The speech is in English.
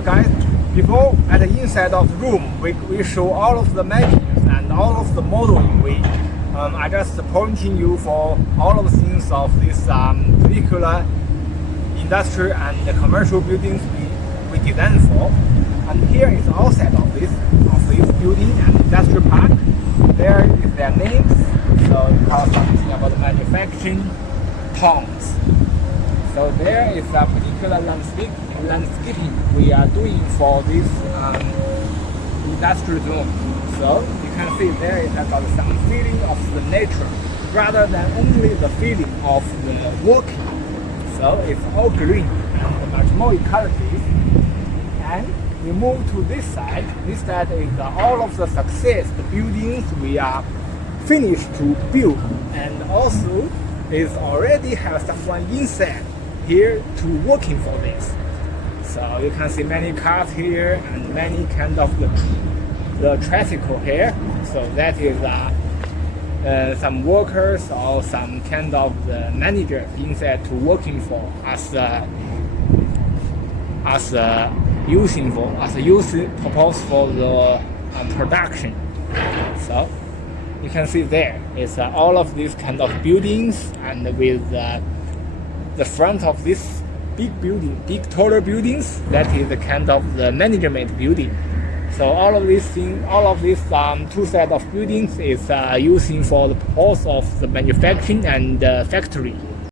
here, guys, before at the inside of the room, we show all of the mappings and all of the modeling. I just pointing you for all of the things of this particular industrial and commercial buildings we designed for. And here is the outside of this building and industrial park. There is their names, so it calls something about manufacturing towns. So there is a particular landscaping we are doing for this industrial zone. So you can see there is about some feeling of the nature rather than only the feeling of the walking. So it's all green and much more ecology. And we move to this side. This side is all of the success, the buildings we are finished to build, and also is already have someone inside here to working for this. So you can see many cars here and many kind of the traffic here. So that is some workers or some kind of the manager inside to working for as use purpose for the production. So you can see there is all of these kind of buildings, and with the front of this big building, big taller buildings, that is the kind of the management building. So all of these things, all of these two sets of buildings is using for the purpose of the manufacturing and factory.